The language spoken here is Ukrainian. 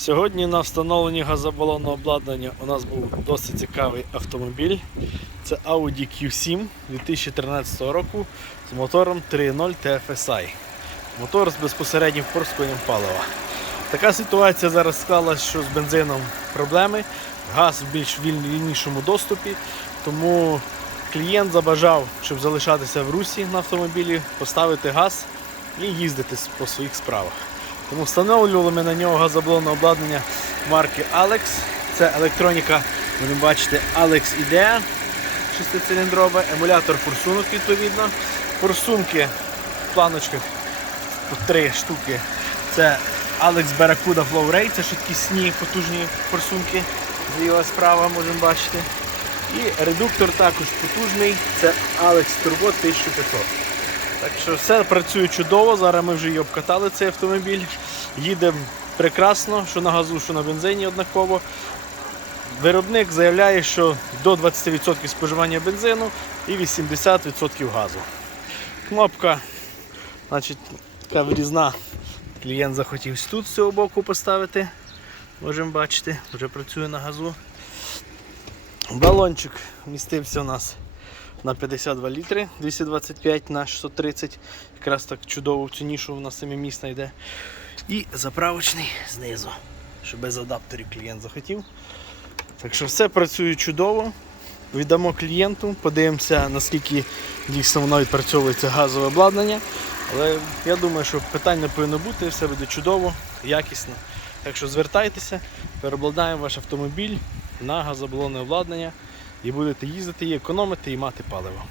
Сьогодні на встановленні газобалонного обладнання у нас був досить цікавий автомобіль. Це Audi Q7 2013 року з мотором 3.0 TFSI. Мотор з безпосереднім впорскуванням палива. Така ситуація зараз склалася, що з бензином проблеми, газ в більш вільнішому доступі, тому клієнт забажав, щоб залишатися в русі на автомобілі, поставити газ і їздити по своїх справах. Тому встановлювали ми на нього газоблонне обладнання марки Alex. Це електроніка, будемо бачити, Alex IDEA 6-циліндрове, емулятор форсунок відповідно. Форсунки в планочках три штуки. Це Alex Barracuda Flow Ray, це швидкісні потужні форсунки. Зліва справа можемо бачити. І редуктор також потужний, це Alex Turbo 1500. Так що все працює чудово. Зараз ми вже її обкатали цей автомобіль. Їде прекрасно, що на газу, що на бензині однаково. Виробник заявляє, що до 20% споживання бензину і 80% газу. Кнопка, значить, така вирізна. Клієнт захотів тут з цього боку поставити. Можемо бачити, вже працює на газу. Балончик вмістився у нас на 52 літри, 225 на 630. Якраз так чудово в цю нішу у нас самі місна йде. І заправочний знизу, що без адаптерів клієнт захотів. Так що все працює чудово. Віддамо клієнту, подивимося, наскільки дійсно воно відпрацьовує це газове обладнання. Але я думаю, що питань не повинно бути, все буде чудово, якісно. Так що звертайтеся, переобладнаємо ваш автомобіль на газоблонне обладнання і будете їздити і економити і мати паливо.